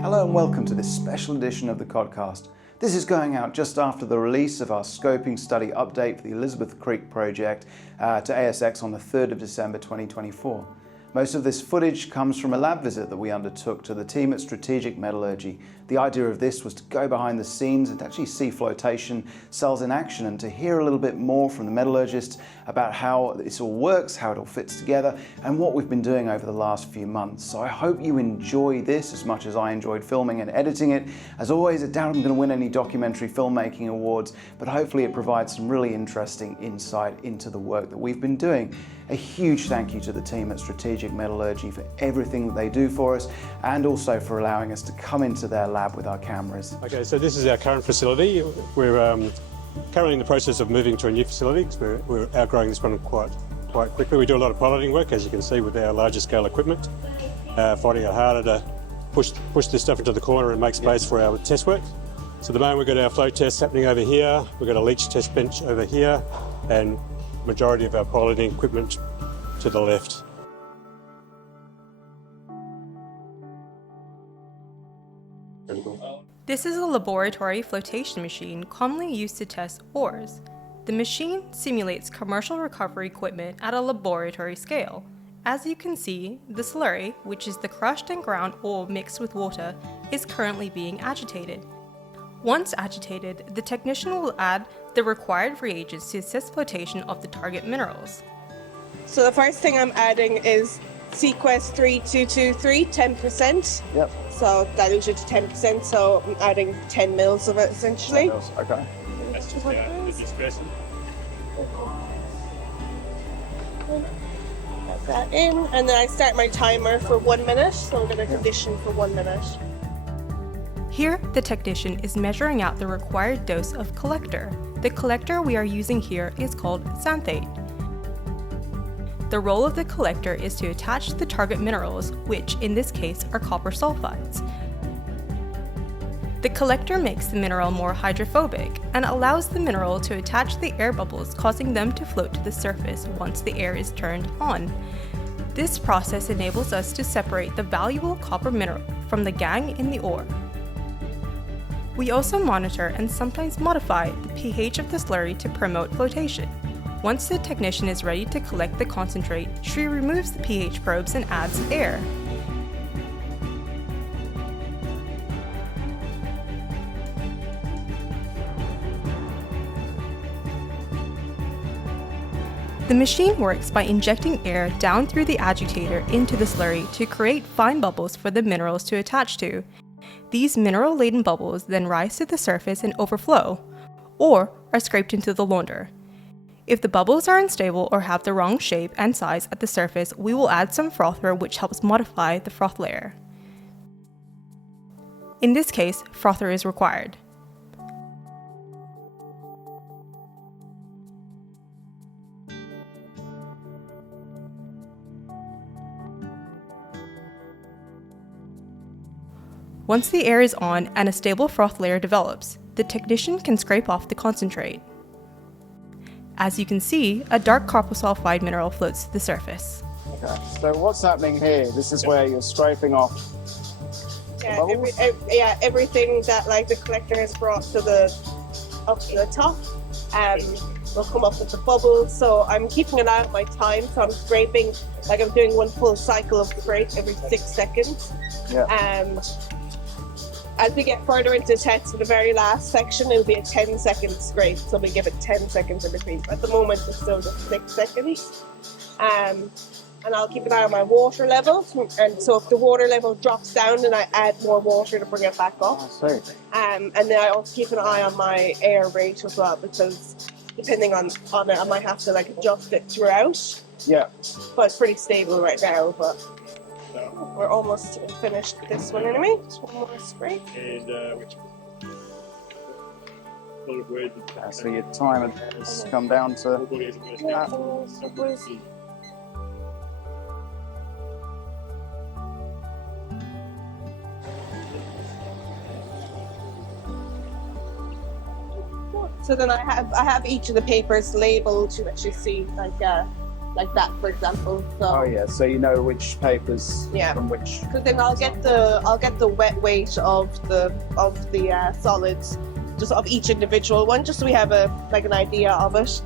Hello and welcome to this special edition of the CodCast. This is going out just after the release of our scoping study update for the Elizabeth Creek project to ASX on the 3rd of December 2024. Most of this footage comes from a lab visit that we undertook to the team at Strategic Metallurgy. The idea of this was to go behind the scenes and actually see flotation cells in action and to hear a little bit more from the metallurgist about how this all works, how it all fits together, and what we've been doing over the last few months. So I hope you enjoy this as much as I enjoyed filming and editing it. As always, I doubt I'm going to win any documentary filmmaking awards, but hopefully it provides some really interesting insight into the work that we've been doing. A huge thank you to the team at Strategic Metallurgy for everything that they do for us and also for allowing us to come into their lab with our cameras. Okay, so this is our current facility. We're currently in the process of moving to a new facility because we're outgrowing this one quite quickly. We do a lot of piloting work, as you can see, with our larger scale equipment, finding it harder to push this stuff into the corner and make space for our test work. So at the moment we've got our flow tests happening over here, we've got a leach test bench over here, and majority of our piloting equipment to the left. This is a laboratory flotation machine commonly used to test ores. The machine simulates commercial recovery equipment at a laboratory scale. As you can see, the slurry, which is the crushed and ground ore mixed with water, is currently being agitated. Once agitated, the technician will add the required reagents to assist flotation of the target minerals. So the first thing I'm adding is Sequest 3223, 10%. Yep. So diluted to 10%, so I'm adding 10 mils of it essentially. Okay. That's just the dispersant. Put that in, and then I start my timer for 1 minute, so we're going to condition for 1 minute. Here, the technician is measuring out the required dose of collector. The collector we are using here is called xanthate. The role of the collector is to attach the target minerals, which in this case are copper sulfides. The collector makes the mineral more hydrophobic and allows the mineral to attach to the air bubbles, causing them to float to the surface once the air is turned on. This process enables us to separate the valuable copper mineral from the gangue in the ore. We also monitor and sometimes modify the pH of the slurry to promote flotation. Once the technician is ready to collect the concentrate, she removes the pH probes and adds air. The machine works by injecting air down through the agitator into the slurry to create fine bubbles for the minerals to attach to. These mineral-laden bubbles then rise to the surface and overflow, or are scraped into the launder. If the bubbles are unstable or have the wrong shape and size at the surface, we will add some frother which helps modify the froth layer. In this case, frother is required. Once the air is on and a stable froth layer develops, the technician can scrape off the concentrate. As you can see, a dark copper sulfide mineral floats to the surface. Okay, so what's happening here? This is where you're scraping off Everything that like the collector has brought to up to the top will come up with the bubbles. So I'm keeping an eye on my time, so I'm scraping, like I'm doing one full cycle of scrape every 6 seconds. Yeah. As we get further into the test, for the very last section, it'll be a 10-second scrape, so we give it 10 seconds in between. At the moment, it's still just 6 seconds. And I'll keep an eye on my water level, and so if the water level drops down, then I add more water to bring it back up. I see. And then I also keep an eye on my air rate as well, because depending on it, I might have to like adjust it throughout. Yeah. But it's pretty stable right now. But we're almost finished this one anyway. Just one more scrape. So your timer has come down to... So then I have each of the papers labeled to actually see like like that, for example. So, Oh yeah, so you know which papers Yeah. from which. because then I'll get the wet weight of the solids, just of each individual one, just so we have an idea of it.